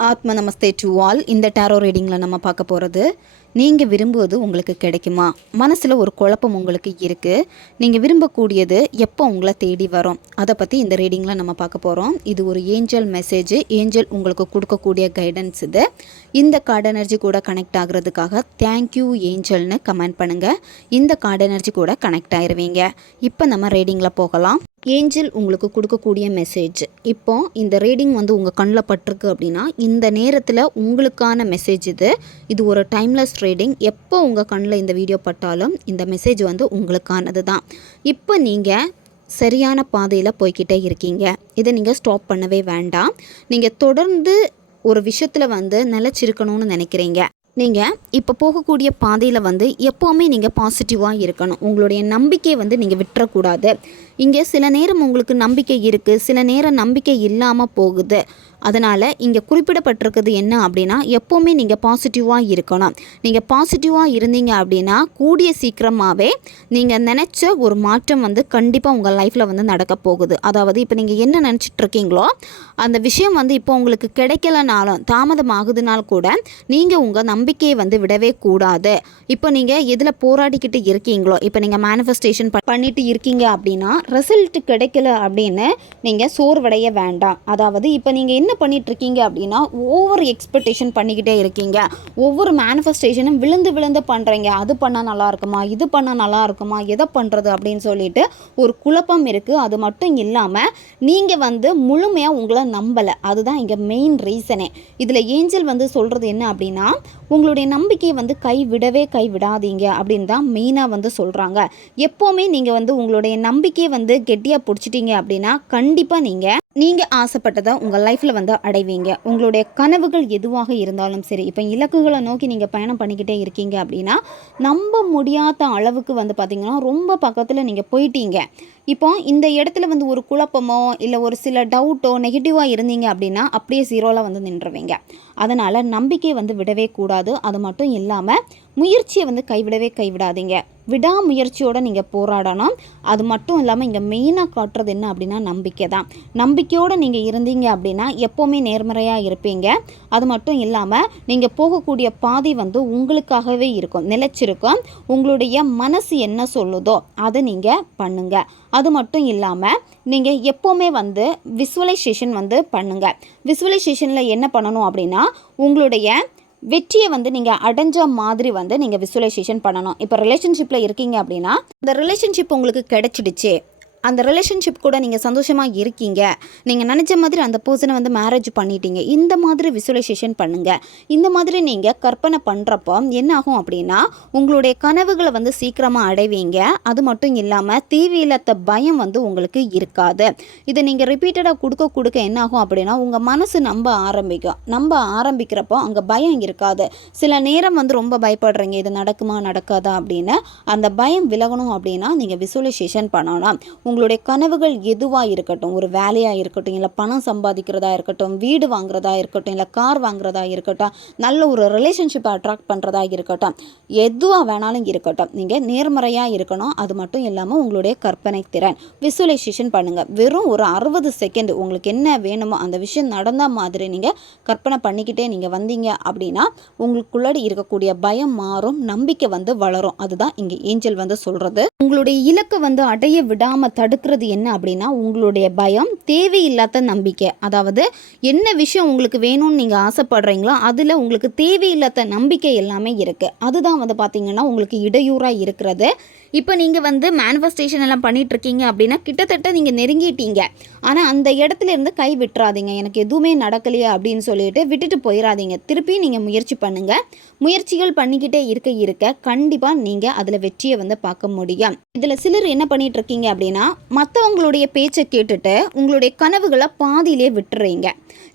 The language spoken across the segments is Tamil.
ஆத்ம நமஸ்தே டு ஆல் இந்த டேரோ ரீடிங்கில் நம்ம பார்க்க போகிறது நீங்கள் விரும்புவது உங்களுக்கு கிடைக்குமா? மனசில் ஒரு குழப்பம் உங்களுக்கு இருக்குது நீங்கள் விரும்பக்கூடியது எப்போ உங்களை தேடி வரும்? அதை பற்றி இந்த ரீடிங்கில் நம்ம பார்க்க போகிறோம் இது ஒரு ஏஞ்சல் மெசேஜ். ஏஞ்சல் உங்களுக்கு கொடுக்கக்கூடிய கைடன்ஸ் இது. இந்த கார்டு எனர்ஜி கூட கனெக்ட் ஆகிறதுக்காக தேங்க்யூ ஏஞ்சல்னு கமெண்ட் பண்ணுங்கள் இந்த கார்டு எனர்ஜி கூட கனெக்ட் ஆயிடுவீங்க இப்போ நம்ம ரீடிங்கில் போகலாம். ஏஞ்சல் உங்களுக்கு கொடுக்கக்கூடிய மெசேஜ் இப்போ இந்த ரீடிங் வந்து உங்கள் கண்ணில் பட்டிருக்கு அப்படின்னா இந்த நேரத்தில் உங்களுக்கான மெசேஜ் இது. இது ஒரு டைம்லெஸ் ரீடிங் எப்போ உங்கள் கண்ணில் இந்த வீடியோ பட்டாலும் இந்த மெசேஜ் வந்து உங்களுக்கானது தான் இப்போ நீங்கள் சரியான பாதையில் போய்கிட்டே இருக்கீங்க. இதை நீங்கள் ஸ்டாப் பண்ணவே வேண்டாம். நீங்கள் தொடர்ந்து ஒரு விஷயத்தில் வந்து நிலச்சிருக்கணும்னு நினைக்கிறீங்க. நீங்கள் இப்போ போகக்கூடிய பாதையில் வந்து எப்போவுமே நீங்கள் பாசிட்டிவாக இருக்கணும். உங்களுடைய நம்பிக்கையை வந்து நீங்கள் விட்டுறக்கூடாது. இங்கே சில நேரம் உங்களுக்கு நம்பிக்கை இருக்குது சில நேரம் நம்பிக்கை இல்லாமல் போகுது. அதனால் இங்கே குறிப்பிடப்பட்டிருக்குது என்ன அப்படின்னா எப்போவுமே நீங்கள் பாசிட்டிவாக இருக்கணும். நீங்கள் பாசிட்டிவாக இருந்தீங்க அப்படின்னா கூடிய சீக்கிரமாகவே நீங்கள் நினச்ச ஒரு மாற்றம் வந்து கண்டிப்பாக உங்கள் லைஃப்பில் வந்து நடக்க போகுது. அதாவது இப்போ நீங்கள் என்ன நினச்சிட்டு இருக்கீங்களோ அந்த விஷயம் வந்து இப்போ உங்களுக்கு கிடைக்கலனாலும் தாமதம் ஆகுதுனால் கூட நீங்கள் உங்கள் நம்பிக்கையை வந்து விடவே கூடாது. இப்போ நீங்கள் எதில் போராடிக்கிட்டு இருக்கீங்களோ இப்போ நீங்கள் மேனிஃபெஸ்டேஷன் பண்ணிட்டு இருக்கீங்க அப்படின்னா ரிசல்ட் கிடைக்கல அப்படின்னு நீங்கள் சோர்வடைய வேண்டாம். அதாவது இப்போ நீங்கள் என்ன பண்ணிகிட்ருக்கீங்க அப்படின்னா ஓவர் எக்ஸ்பெக்டேஷன் பண்ணிக்கிட்டே இருக்கீங்க. ஒவ்வொரு மேனிஃபெஸ்டேஷனும் விழுந்து விழுந்து பண்ணுறீங்க அது பண்ணால் நல்லா இருக்குமா? இது பண்ணால் நல்லா இருக்குமா? எதை பண்ணுறது அப்படின்னு சொல்லிட்டு ஒரு குழப்பம் இருக்குது அது மட்டும் இல்லாமல் நீங்கள் வந்து முழுமையாக உங்களை நம்பலை. அதுதான் இங்கே மெயின் ரீசனே இதில் ஏஞ்சல் வந்து சொல்கிறது என்ன அப்படின்னா உங்களுடைய நம்பிக்கையை வந்து கைவிடவே கைவிடாதீங்க அப்படின்னு தான் மெயினாக வந்து சொல்கிறாங்க எப்போவுமே நீங்கள் வந்து உங்களுடைய நம்பிக்கையை வந்து கெட்டியாக பிடிச்சிட்டிங்க அப்படின்னா கண்டிப்பாக நீங்கள் நீங்கள் ஆசைப்பட்டதை உங்கள் லைஃப்பில் வந்து அடைவீங்க. உங்களுடைய கனவுகள் எதுவாக இருந்தாலும் சரி இப்போ இலக்குகளை நோக்கி நீங்கள் பயணம் பண்ணிக்கிட்டே இருக்கீங்க அப்படின்னா நம்ப முடியாத அளவுக்கு வந்து பார்த்திங்கன்னா ரொம்ப பக்கத்தில் நீங்கள் போயிட்டீங்க. இப்போ இந்த இடத்துல வந்து ஒரு குழப்பமோ இல்லை ஒரு சில டவுட்டோ நெகட்டிவாக இருந்தீங்க அப்படின்னா அப்படியே ஜீரோவில் வந்து நின்றுவீங்க. அதனால் நம்பிக்கை வந்து விடவே கூடாது. அது மட்டும் இல்லாமல் முயற்சியை வந்து கைவிடவே கைவிடாதீங்க. விடாமுயற்சியோடு நீங்கள் போராடணும். அது மட்டும் இல்லாமல் இங்கே மெயினாக காட்டுறது என்ன அப்படின்னா நம்பிக்கை தான் நம்பிக்கை நம்பிக்கையோடு நீங்கள் இருந்தீங்க அப்படின்னா எப்போவுமே நேர்மறையாக இருப்பீங்க. அது மட்டும் இல்லாமல் நீங்கள் போகக்கூடிய பாதை வந்து உங்களுக்காகவே இருக்கும். நிலைச்சிருக்கும். உங்களுடைய மனசு என்ன சொல்லுதோ அதை நீங்கள் பண்ணுங்கள் அது மட்டும் இல்லாமல் நீங்கள் எப்போவுமே வந்து விசுவலைசேஷன் வந்து பண்ணுங்கள் விசுவலைசேஷனில் என்ன பண்ணணும் அப்படின்னா உங்களுடைய வெற்றியை வந்து நீங்கள் அடைஞ்ச மாதிரி வந்து நீங்கள் விசுவலைசேஷன் பண்ணணும். இப்போ ரிலேஷன்ஷிப்பில் இருக்கீங்க அப்படின்னா இந்த ரிலேஷன்ஷிப் உங்களுக்கு கிடைச்சிடுச்சு. அந்த ரிலேஷன்ஷிப் கூட நீங்கள் சந்தோஷமாக இருக்கீங்க. நீங்கள் நினச்ச மாதிரி அந்த பர்சனை வந்து மேரேஜ் பண்ணிட்டீங்க. இந்த மாதிரி விசுவலைசேஷன் பண்ணுங்கள் இந்த மாதிரி நீங்கள் கற்பனை பண்ணுறப்போ என்ன ஆகும் அப்படின்னா உங்களுடைய கனவுகளை வந்து சீக்கிரமாக அடைவீங்க. அது மட்டும் இல்லாமல் தேவையில்லாத பயம் வந்து உங்களுக்கு இருக்காது. இதை நீங்கள் ரிப்பீட்டடாக கொடுக்க கொடுக்க என்ன ஆகும் அப்படின்னா உங்கள் மனசு நம்ப ஆரம்பிக்கும். நம்ப ஆரம்பிக்கிறப்போ அங்கே பயம் இருக்காது. சில நேரம் வந்து ரொம்ப பயப்படுறீங்க இது நடக்குமா நடக்காதா அப்படின்னு. அந்த பயம் விலகணும் அப்படின்னா நீங்கள் விசுவலைசேஷன் பண்ணணும். உங்களுடைய கனவுகள் எதுவாக இருக்கட்டும்? ஒரு வேலையாக இருக்கட்டும் இல்லை பணம் சம்பாதிக்கிறதா இருக்கட்டும் வீடு வாங்குறதா இருக்கட்டும் இல்லை கார் வாங்குறதா இருக்கட்டும் நல்ல ஒரு ரிலேஷன்ஷிப்பை அட்ராக்ட் பண்ணுறதா இருக்கட்டும் எதுவாக வேணாலும் இருக்கட்டும். நீங்கள் நேர்மறையாக இருக்கணும். அது மட்டும் இல்லாமல் உங்களுடைய கற்பனை திறன். விசுவலைசேஷன் பண்ணுங்கள் வெறும் ஒரு அறுபது செகண்ட் உங்களுக்கு என்ன வேணுமோ அந்த விஷயம் நடந்த மாதிரி நீங்கள் கற்பனை பண்ணிக்கிட்டே நீங்கள் வந்தீங்க அப்படின்னா உங்களுக்குள்ளாடி இருக்கக்கூடிய பயம் மாறும் நம்பிக்கை வந்து வளரும். அதுதான் இங்கே ஏஞ்சல் வந்து சொல்கிறது உங்களுடைய இலக்கை வந்து அடைய விடாமல் தடுக்கிறது என்ன அப்படின்னா உங்களுடைய பயம் தேவையில்லாத நம்பிக்கை. அதாவது என்ன விஷயம் உங்களுக்கு வேணும்னு நீங்கள் ஆசைப்படுறீங்களோ அதில் உங்களுக்கு தேவையில்லாத நம்பிக்கை எல்லாமே இருக்குது அதுதான் வந்து பார்த்திங்கன்னா உங்களுக்கு இடையூறாக இருக்கிறது. இப்போ நீங்கள் வந்து மேனிஃபெஸ்டேஷன் எல்லாம் பண்ணிகிட்ருக்கீங்க இருக்கீங்க அப்படின்னா கிட்டத்தட்ட நீங்கள் நெருங்கிட்டீங்க. ஆனால் அந்த இடத்துல இருந்து கை விட்டுறாதீங்க. எனக்கு எதுவுமே நடக்கலையா அப்படின்னு சொல்லிட்டு விட்டுட்டு போயிடாதீங்க திருப்பி நீங்கள் முயற்சி பண்ணுங்கள் முயற்சிகள் பண்ணிக்கிட்டே இருக்க இருக்க கண்டிப்பாக நீங்கள் அதில் வெற்றியை வந்து பார்க்க முடியும். இதில் சிலர் என்ன பண்ணிகிட்ருக்கீங்க இருக்கீங்க அப்படின்னா மற்றவங்களுடைய பேச்சை கேட்டுட்டு உங்களுடைய கனவுகளை பாதியிலே விட்டுறீங்க.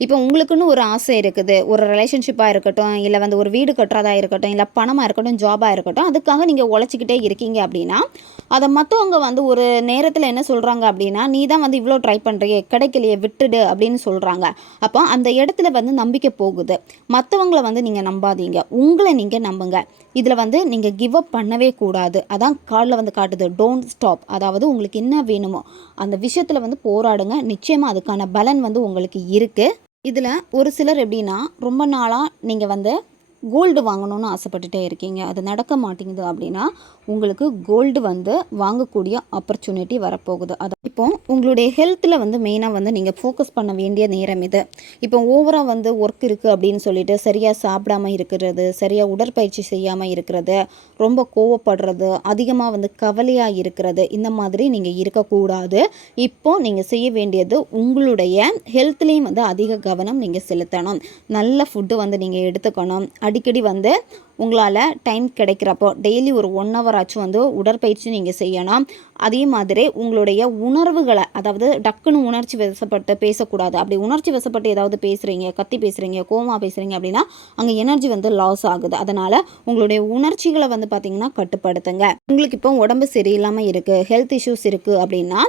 இப்போ உங்களுக்குன்னு ஒரு ஆசை இருக்குது. ஒரு ரிலேஷன்ஷிப்பாக இருக்கட்டும் இல்லை வந்து ஒரு வீடு கட்டுறதா இருக்கட்டும் இல்லை பணமாக இருக்கட்டும் ஜாபாக இருக்கட்டும் அதுக்காக நீங்கள் உழைச்சிக்கிட்டே இருக்கீங்க அப்படின்னா அதை மற்றவங்க வந்து ஒரு நேரத்தில் என்ன சொல்கிறாங்க அப்படின்னா நீ தான் வந்து இவ்வளோ ட்ரை பண்ணுறியே கிடைக்கலையே விட்டுடு அப்படின்னு சொல்கிறாங்க அப்போ அந்த இடத்துல வந்து நம்பிக்கை போகுது. மற்றவங்கள வந்து நீங்கள் நம்பாதீங்க. உங்களை நீங்கள் நம்புங்க. இதில் வந்து நீங்கள் கிவ் அப் பண்ணவே கூடாது. அதான் காலில் வந்து காட்டுது. டோன்ட் ஸ்டாப் அதாவது உங்களுக்கு என்ன வேணுமோ அந்த விஷயத்தில் வந்து போராடுங்க. நிச்சயமாக அதுக்கான பலன் வந்து உங்களுக்கு இருக்குது இதில் ஒரு சிலர் எப்படின்னா ரொம்ப நாளாக நீங்கள் வந்து கோல்டு வாங்கணும்னு ஆசைப்பட்டுட்டே இருக்கீங்க. அது நடக்க மாட்டேங்குது அப்படின்னா உங்களுக்கு கோல்டு வந்து வாங்கக்கூடிய ஆப்பர்ச்சுனிட்டி வரப்போகுது. அது இப்போ உங்களுடைய ஹெல்த்தில் வந்து மெயினாக வந்து நீங்கள் ஃபோக்கஸ் பண்ண வேண்டிய நேரம் இது. இப்போ ஓவராக வந்து ஒர்க் இருக்குது அப்படின்னு சொல்லிட்டு சரியாக சாப்பிடாம இருக்கிறது சரியாக உடற்பயிற்சி செய்யாமல் இருக்கிறது ரொம்ப கோவப்படுறது அதிகமாக வந்து கவலையாக இருக்கிறது இந்த மாதிரி நீங்கள் இருக்கக்கூடாது. இப்போ நீங்கள் செய்ய வேண்டியது உங்களுடைய ஹெல்த்லேயும் வந்து அதிக கவனம் நீங்கள் செலுத்தணும். நல்ல ஃபுட்டு வந்து நீங்கள் எடுத்துக்கணும். அடிக்கடி வந்து உங்களால் டைம் கிடைக்கிறப்போ டெய்லி ஒரு ஒன் ஹவர் ஆச்சும் வந்து உடற்பயிற்சி நீங்கள் செய்யணும் அதே மாதிரி உங்களுடைய உணர்வுகளை அதாவது டக்குன்னு உணர்ச்சி வசப்பட்டு பேசக்கூடாது. அப்படி உணர்ச்சி வசப்பட்டு ஏதாவது பேசுகிறீங்க கத்தி பேசுகிறீங்க கோமா பேசுகிறீங்க அப்படின்னா அங்கே எனர்ஜி வந்து லாஸ் ஆகுது. அதனால் உங்களுடைய உணர்ச்சிகளை வந்து பார்த்திங்கன்னா கட்டுப்படுத்துங்க. உங்களுக்கு இப்போ உடம்பு சரியில்லாமல் இருக்குது ஹெல்த் இஷ்யூஸ் இருக்குது அப்படின்னா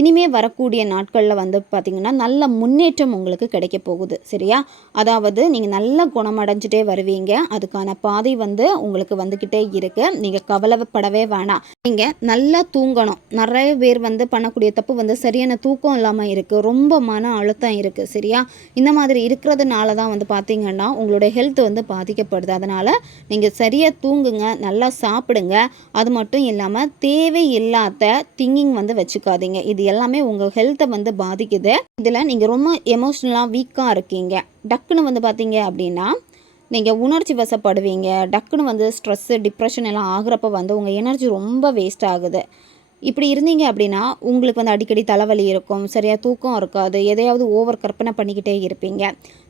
இனிமே வரக்கூடிய நாட்களில் வந்து பார்த்திங்கன்னா நல்ல முன்னேற்றம் உங்களுக்கு கிடைக்க போகுது. சரியா? அதாவது நீங்கள் நல்ல குணமடைஞ்சிட்டே வருவீங்க. அதுக்கான பாதை வந்து உங்களுக்கு வந்துக்கிட்டே இருக்கு. நீங்கள் கவலைப்படவே வேணாம். நீங்கள் நல்லா தூங்கணும். நிறைய பேர் வந்து பண்ணக்கூடிய தப்பு வந்து சரியான தூக்கம் இல்லாமல் இருக்குது ரொம்ப மன அழுத்தம் இருக்குது சரியா? இந்த மாதிரி இருக்கிறதுனால தான் வந்து பார்த்திங்கன்னா உங்களுடைய ஹெல்த் வந்து பாதிக்கப்படுது. அதனால் நீங்கள் சரியாக தூங்குங்க நல்லா சாப்பிடுங்க. அது மட்டும் இல்லாமல் தேவையில்லாத திங்கிங் வந்து வச்சுக்காதீங்க. இது எல்லாமே உங்கள் ஹெல்த்தை வந்து பாதிக்குது. இதில் நீங்கள் ரொம்ப எமோஷ்னலாக வீக்காக இருக்கீங்க. டக்குன்னு வந்து பார்த்தீங்க அப்படின்னா நீங்கள் உணர்ச்சி வசப்படுவீங்க டக்குன்னு வந்து ஸ்ட்ரெஸ்ஸு டிப்ரெஷன் எல்லாம் ஆகுறப்ப வந்து உங்கள் எனர்ஜி ரொம்ப வேஸ்ட் ஆகுது. இப்படி இருந்தீங்க அப்படின்னா உங்களுக்கு வந்து அடிக்கடி தலைவலி இருக்கும் சரியாக தூக்கம் இருக்காது எதையாவது ஓவர் கற்பனை பண்ணிக்கிட்டே இருப்பீங்க.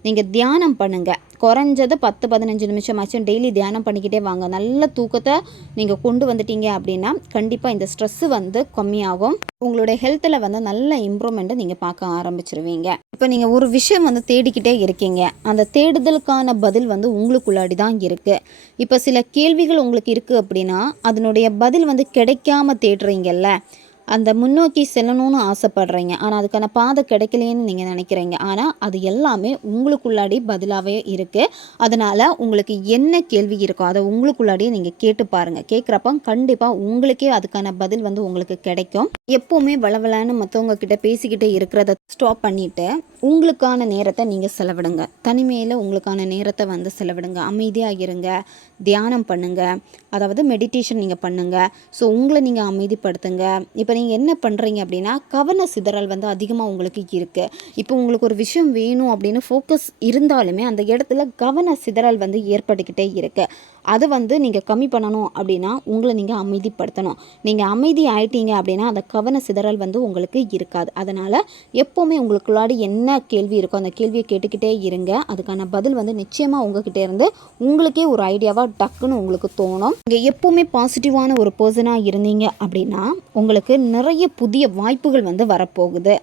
நீங்கள் தியானம் பண்ணுங்கள் குறைஞ்சது பத்து பதினஞ்சு நிமிஷமாச்சும் டெய்லி தியானம் பண்ணிக்கிட்டே வாங்க. நல்ல தூக்கத்தை நீங்கள் கொண்டு வந்துட்டீங்க அப்படின்னா கண்டிப்பாக இந்த ஸ்ட்ரெஸ்ஸு வந்து கம்மியாகும். உங்களுடைய ஹெல்த்தில் வந்து நல்ல இம்ப்ரூவ்மெண்ட்டை நீங்கள் பார்க்க ஆரம்பிச்சிருவீங்க. இப்போ நீங்கள் ஒரு விஷயம் வந்து தேடிக்கிட்டே இருக்கீங்க. அந்த தேடுதலுக்கான பதில் வந்து உங்களுக்குள்ளாடி தான் இருக்குது இப்போ சில கேள்விகள் உங்களுக்கு இருக்குது அப்படின்னா அதனுடைய பதில் வந்து கிடைக்காம தேடுறீங்கல்ல. அந்த முன்னோக்கி செல்லணும்னு ஆசைப்படுறீங்க. ஆனால் அதுக்கான பாதை கிடைக்கலையேன்னு நீங்கள் நினைக்கிறீங்க. ஆனால் அது எல்லாமே உங்களுக்குள்ளாடி பதிலாகவே இருக்குது அதனால் உங்களுக்கு என்ன கேள்வி இருக்கோ அதை உங்களுக்குள்ளாடியே நீங்கள் கேட்டு பாருங்கள் கேட்குறப்ப கண்டிப்பாக உங்களுக்கே அதுக்கான பதில் வந்து உங்களுக்கு கிடைக்கும். எப்போவுமே வளவலான்னு மற்றவங்க கிட்ட பேசிக்கிட்டே இருக்கிறத ஸ்டாப் பண்ணிவிட்டு உங்களுக்கான நேரத்தை நீங்கள் செலவிடுங்க. தனிமையில் உங்களுக்கான நேரத்தை வந்து செலவிடுங்க. அமைதியாக இருங்க. தியானம் பண்ணுங்கள் அதாவது மெடிடேஷன் நீங்கள் பண்ணுங்கள் ஸோ உங்களை நீங்கள் அமைதிப்படுத்துங்க. இப்போ நீங்கள் என்ன பண்ணுறீங்க அப்படின்னா கவன சிதறல் வந்து அதிகமாக உங்களுக்கு இருக்குது இப்போ உங்களுக்கு ஒரு விஷயம் வேணும் அப்படின்னு ஃபோக்கஸ் இருந்தாலுமே அந்த இடத்துல கவன சிதறல் வந்து ஏற்பட்டுக்கிட்டே இருக்குது அதை வந்து நீங்கள் கம்மி பண்ணணும் அப்படின்னா உங்களை நீங்கள் அமைதிப்படுத்தணும். நீங்கள் அமைதி ஆயிட்டீங்க அப்படின்னா அந்த கவன சிதறல் வந்து உங்களுக்கு இருக்காது. அதனால் எப்போவுமே உங்களுக்குள்ளாடி என்ன கேள்வி இருக்கோ அந்த கேள்வியை கேட்டுக்கிட்டே இருங்க. அதுக்கான பதில் வந்து நிச்சயமாக உங்ககிட்ட இருந்து உங்களுக்கே ஒரு ஐடியாவாக டக்குன்னு உங்களுக்கு தோணும். நீங்கள் எப்போவுமே பாசிட்டிவான ஒரு பர்சனாக இருந்தீங்க அப்படின்னா உங்களுக்கு நிறைய புதிய வாய்ப்புகள் வந்து வரப்போகுது.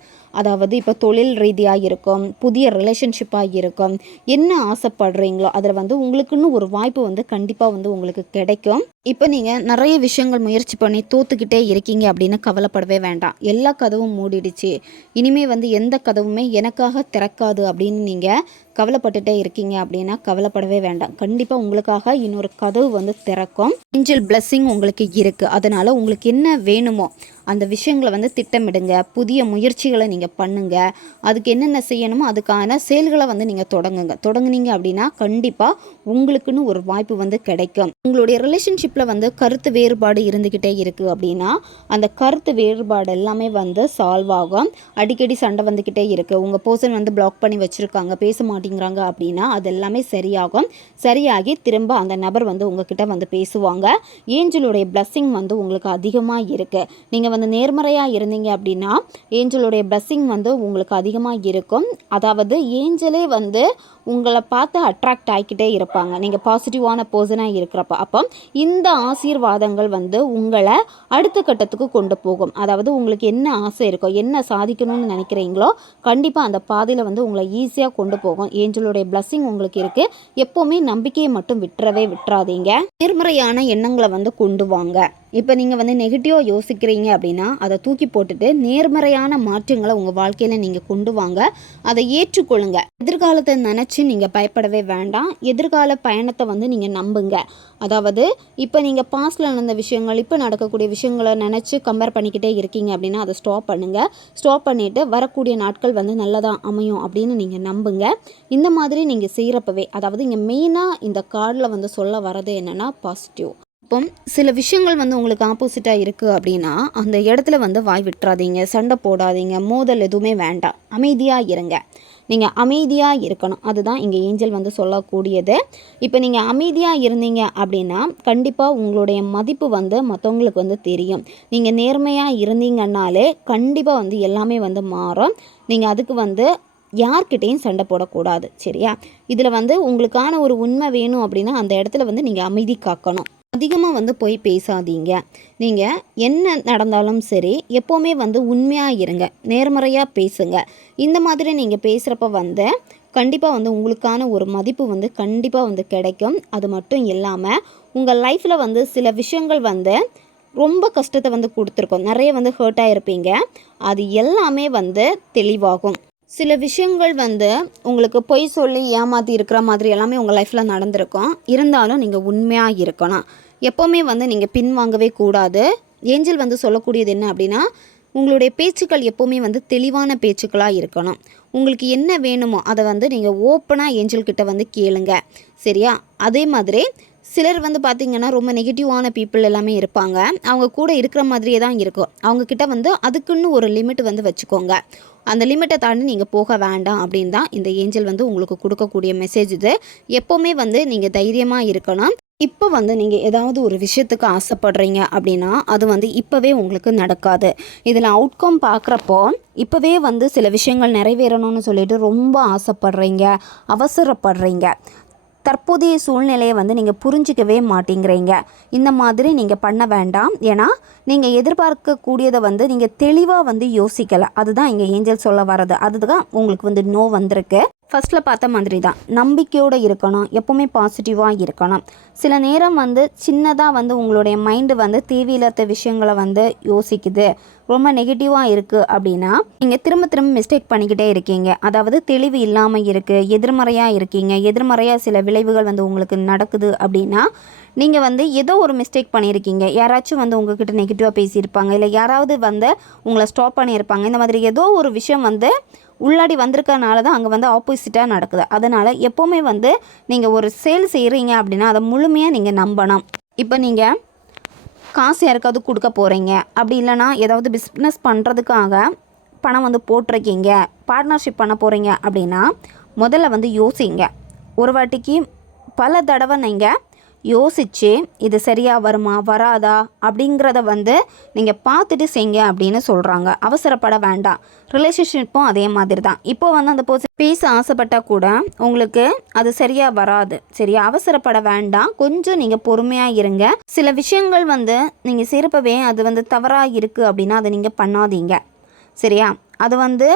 அதாவது இப்போ தொழில் ரீதியாக இருக்கும் புதிய ரிலேஷன்ஷிப்பாக இருக்கும் என்ன ஆசைப்படுறீங்களோ அதில் வந்து உங்களுக்குன்னு ஒரு வாய்ப்பு வந்து கண்டிப்பாக வந்து உங்களுக்கு கிடைக்கும். இப்போ நீங்கள் நிறைய விஷயங்கள் முயற்சி பண்ணி தோத்துக்கிட்டே இருக்கீங்க அப்படின்னு கவலைப்படவே வேண்டாம். எல்லா கதவும் மூடிடுச்சு. இனிமே வந்து எந்த கதவுமே எனக்காக திறக்காது அப்படின்னு நீங்கள் கவலைப்பட்டுட்டே இருக்கீங்க அப்படின்னா கவலைப்படவே வேண்டாம். கண்டிப்பாக உங்களுக்காக இன்னொரு கதவு வந்து திறக்கும். ஏஞ்சல் பிளஸ்ஸிங் உங்களுக்கு இருக்குது அதனால் உங்களுக்கு என்ன வேணுமோ அந்த விஷயங்களை வந்து திட்டமிடுங்க. புதிய முயற்சிகளை நீங்கள் பண்ணுங்க. அதுக்கு என்னென்ன செய்யணுமோ அதுக்கான செயல்களை வந்து நீங்கள் தொடங்குங்க. தொடங்குனீங்க அப்படின்னா கண்டிப்பாக உங்களுக்குன்னு ஒரு வாய்ப்பு வந்து கிடைக்கும். உங்களுடைய ரிலேஷன்ஷிப்பில் வந்து கருத்து வேறுபாடு இருந்துக்கிட்டே இருக்குது அப்படின்னா அந்த கருத்து வேறுபாடு எல்லாமே வந்து சால்வ் ஆகும். அடிக்கடி சண்டை வந்துக்கிட்டே இருக்குது உங்கள் பர்சன் வந்து பிளாக் பண்ணி வச்சுருக்காங்க பேச மாட்டேங்கிறாங்க அப்படின்னா அது எல்லாமே சரியாகும். சரியாகி திரும்ப அந்த நபர் வந்து உங்ககிட்ட வந்து பேசுவாங்க. ஏஞ்சலுடைய பிளஸ்ஸிங் வந்து உங்களுக்கு அதிகமாக இருக்குது நீங்கள் வந்து நேர்மறையாக இருந்தீங்க அப்படின்னா ஏஞ்சலுடைய பிளஸ்ஸிங் வந்து உங்களுக்கு அதிகமாக இருக்கும். அதாவது ஏஞ்சலே வந்து உங்களை பார்த்து அட்ராக்ட் ஆகிக்கிட்டே இருப்பாங்க. நீங்கள் பாசிட்டிவான பர்சனாக இருக்கிறப்ப. அப்போ இந்த ஆசீர்வாதங்கள் வந்து உங்களை அடுத்த கட்டத்துக்கு கொண்டு போகும். அதாவது உங்களுக்கு என்ன ஆசை இருக்கோ என்ன சாதிக்கணும்னு நினைக்கிறீங்களோ கண்டிப்பாக அந்த பாதையில் வந்து உங்களை ஈஸியாக கொண்டு போகும். ஏஞ்சலுடைய பிளஸ்ஸிங் உங்களுக்கு இருக்குது எப்போவுமே நம்பிக்கையை மட்டும் விட்டுறவே விட்டுறாதீங்க. நேர்மறையான எண்ணங்களை வந்து கொண்டு வாங்க. இப்போ நீங்கள் வந்து நெகட்டிவாக யோசிக்கிறீங்க அப்படின்னா அதை தூக்கி போட்டுட்டு நேர்மறையான மாற்றங்களை உங்கள் வாழ்க்கையில் நீங்கள் கொண்டு வாங்க. அதை ஏற்றுக்கொள்ளுங்க. எதிர்காலத்தை நினச்சி நீங்கள் பயப்படவே வேண்டாம். எதிர்கால பயணத்தை வந்து நீங்கள் நம்புங்க. அதாவது இப்போ நீங்கள் பாஸ்டில் நடந்த விஷயங்கள் இப்போ நடக்கக்கூடிய விஷயங்களை நினச்சி கம்பேர் பண்ணிக்கிட்டே இருக்கீங்க அப்படின்னா அதை ஸ்டாப் பண்ணுங்கள் ஸ்டாப் பண்ணிவிட்டு வரக்கூடிய நாட்கள் வந்து நல்லதாக அமையும் அப்படின்னு நீங்கள் நம்புங்க. இந்த மாதிரி நீங்கள் செய்கிறப்பவே அதாவது இங்கே மெயினாக இந்த கார்டில் வந்து சொல்ல வரது என்னென்னா பாசிட்டிவ் இப்போ சில விஷயங்கள் வந்து உங்களுக்கு ஆப்போசிட்டாக இருக்குது அப்படின்னா அந்த இடத்துல வந்து வாய் விட்டுறாதீங்க சண்டை போடாதீங்க மோதல் எதுவுமே வேண்டாம். அமைதியாக இருங்க. நீங்கள் அமைதியாக இருக்கணும். அதுதான் இங்கே ஏஞ்சல் வந்து சொல்லக்கூடியது. இப்போ நீங்கள் அமைதியாக இருந்தீங்க அப்படின்னா கண்டிப்பாக உங்களுடைய மதிப்பு வந்து மற்றவங்களுக்கு வந்து தெரியும். நீங்கள் நேர்மையாக இருந்தீங்கன்னாலே கண்டிப்பாக வந்து எல்லாமே வந்து மாறும். நீங்கள் அதுக்கு வந்து யார்கிட்டேயும் சண்டை போடக்கூடாது. சரியா? இதில் வந்து உங்களுக்கான ஒரு உண்மை வேணும் அப்படின்னா அந்த இடத்துல வந்து நீங்கள் அமைதி காக்கணும். அதிகமாக வந்து போய் பேசாதீங்க. நீங்கள் என்ன நடந்தாலும் சரி எப்போவுமே வந்து உண்மையாக இருங்க. நேர்மறையாக பேசுங்க. இந்த மாதிரி நீங்கள் பேசுகிறப்ப வந்து கண்டிப்பாக வந்து உங்களுக்கான ஒரு மதிப்பு வந்து கண்டிப்பாக வந்து கிடைக்கும். அது மட்டும் இல்லாமல் உங்கள் லைஃப்பில் வந்து சில விஷயங்கள் வந்து ரொம்ப கஷ்டத்தை வந்து கொடுத்துருக்கோம். நிறைய வந்து ஹர்ட்டாக இருப்பீங்க அது எல்லாமே வந்து தெளிவாகும். சில விஷயங்கள் வந்து உங்களுக்கு பொய் சொல்லி ஏமாற்றி இருக்கிற மாதிரி எல்லாமே உங்கள் லைஃப்பில் நடந்திருக்கும். இருந்தாலும் நீங்கள் உண்மையாக இருக்கணும் எப்போவுமே வந்து நீங்கள் பின்வாங்கவே கூடாது. ஏஞ்சல் வந்து சொல்லக்கூடியது என்ன அப்படின்னா உங்களுடைய பேச்சுக்கள் எப்போவுமே வந்து தெளிவான பேச்சுக்களாக இருக்கணும். உங்களுக்கு என்ன வேணுமோ அதை வந்து நீங்கள் ஓப்பனாக ஏஞ்சல் கிட்ட வந்து கேளுங்க. சரியா? அதே மாதிரி சிலர் வந்து பார்த்திங்கன்னா ரொம்ப நெகட்டிவான பீப்புள் எல்லாமே இருப்பாங்க. அவங்க கூட இருக்கிற மாதிரியே தான் இருக்கும். அவங்கக்கிட்ட வந்து அதுக்குன்னு ஒரு லிமிட் வந்து வச்சுக்கோங்க. அந்த லிமிட்டை தாண்டி நீங்கள் போக வேண்டாம் அப்படின்னு தான் இந்த ஏஞ்சல் வந்து உங்களுக்கு கொடுக்கக்கூடிய மெசேஜ் இது. எப்போவுமே வந்து நீங்கள் தைரியமாக இருக்கணும். இப்போ வந்து நீங்கள் ஏதாவது ஒரு விஷயத்துக்கு ஆசைப்படுறீங்க அப்படின்னா அது வந்து இப்போவே உங்களுக்கு நடக்காது. இதில் அவுட்கம் பார்க்குறப்போ இப்போவே வந்து சில விஷயங்கள் நிறைவேறணும்னு சொல்லிட்டு ரொம்ப ஆசைப்படுறீங்க அவசரப்படுறீங்க. தற்போதைய சூழ்நிலையை வந்து நீங்கள் புரிஞ்சிக்கவே மாட்டேங்கிறீங்க. இந்த மாதிரி நீங்கள் பண்ண வேண்டாம். ஏன்னா நீங்கள் எதிர்பார்க்கக்கூடியதை வந்து நீங்கள் தெளிவாக வந்து யோசிக்கலை. அதுதான் இங்கே ஏஞ்சல் சொல்ல வர்றது. அதுதான் உங்களுக்கு வந்து நோ வந்திருக்கு. ஃபஸ்ட்டில் பார்த்த மாதிரி தான் நம்பிக்கையோடு இருக்கணும் எப்போவுமே பாசிட்டிவாக இருக்கணும். சில நேரம் வந்து சின்னதாக வந்து உங்களுடைய மைண்டு வந்து தேவையில்லாத விஷயங்களை வந்து யோசிக்குது. ரொம்ப நெகட்டிவாக இருக்குது அப்படின்னா நீங்கள் திரும்ப திரும்ப மிஸ்டேக் பண்ணிக்கிட்டே இருக்கீங்க. அதாவது தெளிவு இல்லாமல் இருக்குது எதிர்மறையாக இருக்கீங்க எதிர்மறையாக சில விளைவுகள் வந்து உங்களுக்கு நடக்குது அப்படின்னா நீங்கள் வந்து ஏதோ ஒரு மிஸ்டேக் பண்ணியிருக்கீங்க. யாராச்சும் வந்து உங்ககிட்ட நெகட்டிவாக பேசியிருப்பாங்க. இல்லை யாராவது வந்து உங்களை ஸ்டாப் பண்ணியிருப்பாங்க. இந்த மாதிரி ஏதோ ஒரு விஷயம் வந்து உள்ளாடி வந்திருக்கனால தான் அங்கே வந்து ஆப்போசிட்டாக நடக்குது. அதனால் எப்போவுமே வந்து நீங்கள் ஒரு சேல் செய்கிறீங்க அப்படின்னா அதை முழுமையாக நீங்கள் நம்பணும். இப்போ நீங்கள் காசு யாருக்காவது கொடுக்க போகிறீங்க அப்படி இல்லைனா ஏதாவது பிஸ்னஸ் பண்ணுறதுக்காக பணம் வந்து போட்டிருக்கீங்க. பார்ட்னர்ஷிப் பண்ண போகிறீங்க அப்படின்னா முதல்ல வந்து யோசிங்க. ஒரு வாட்டிக்கு பல தடவை நீங்கள் யோசித்து இது சரியாக வருமா வராதா? அப்படிங்கிறத வந்து நீங்கள் பார்த்துட்டு செய்ங்க அப்படின்னு சொல்கிறாங்க அவசரப்பட வேண்டாம். ரிலேஷன்ஷிப்பும் அதே மாதிரி தான் இப்போ வந்து அந்த பர்சன் பேச ஆசைப்பட்டால் கூட உங்களுக்கு அது சரியாக வராது. சரியா? அவசரப்பட வேண்டாம். கொஞ்சம் நீங்கள் பொறுமையாக இருங்க. சில விஷயங்கள் வந்து நீங்கள் சிறப்பவே அது வந்து தவறாக இருக்குது அப்படின்னா அதை நீங்கள் பண்ணாதீங்க. சரியா? அது வந்து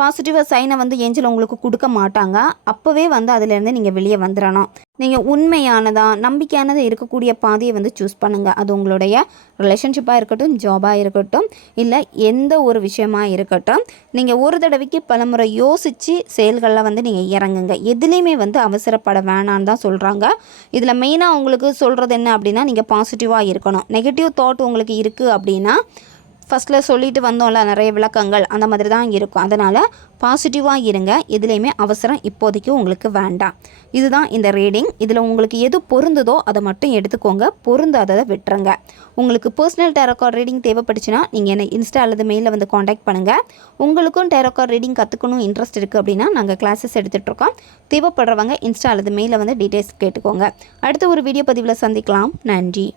பாசிட்டிவாக சைனை வந்து ஏஞ்சல் உங்களுக்கு கொடுக்க மாட்டாங்க. அப்போவே வந்து அதிலேருந்து நீங்கள் வெளியே வந்துடணும் நீங்கள் உண்மையானதாக நம்பிக்கையானதாக இருக்கக்கூடிய பாதையை வந்து சூஸ் பண்ணுங்கள் அது உங்களுடைய ரிலேஷன்ஷிப்பாக இருக்கட்டும் ஜாபாக இருக்கட்டும் இல்லை எந்த ஒரு விஷயமாக இருக்கட்டும் நீங்கள் ஒரு தடவைக்கு பலமுறை யோசித்து செயல்களில் வந்து நீங்கள் இறங்குங்க. எதுலேயுமே வந்து அவசரப்பட வேணான்னு தான் சொல்கிறாங்க இதில் மெயினாக உங்களுக்கு சொல்கிறது என்ன அப்படின்னா நீங்கள் பாசிட்டிவாக இருக்கணும். நெகட்டிவ் தாட் உங்களுக்கு இருக்குது அப்படின்னா ஃபஸ்ட்டில் சொல்லிட்டு வந்தோம்ல நிறைய விளக்கங்கள் அந்த மாதிரி தான் இருக்கும். அதனால் பாசிட்டிவாக இருங்க. எதுலேயுமே அவசரம் இப்போதைக்கு உங்களுக்கு வேண்டாம். இதுதான் இந்த ரீடிங் இதில் உங்களுக்கு எது பொருந்ததோ அதை மட்டும் எடுத்துக்கோங்க. பொருந்தாததை விட்டுருங்க. உங்களுக்கு பர்சனல் டேரோக்கார் ரீடிங் தேவைப்பட்டுச்சுன்னா நீங்கள் என்னை இன்ஸ்டா அல்லது மெயிலில் வந்து காண்டாக்ட் பண்ணுங்கள் உங்களுக்கும் டேரோக்கார் ரீடிங் கற்றுக்கணும் இன்ட்ரெஸ்ட் இருக்குது அப்படின்னா நாங்கள் கிளாஸஸ் எடுத்துகிட்ருக்கோம் தேவைப்படுறவங்க இன்ஸ்டா அல்லது மெயிலில் வந்து டீட்டெயில்ஸ் கேட்டுக்கோங்க. அடுத்த ஒரு வீடியோ பதிவில் சந்திக்கலாம். நன்றி.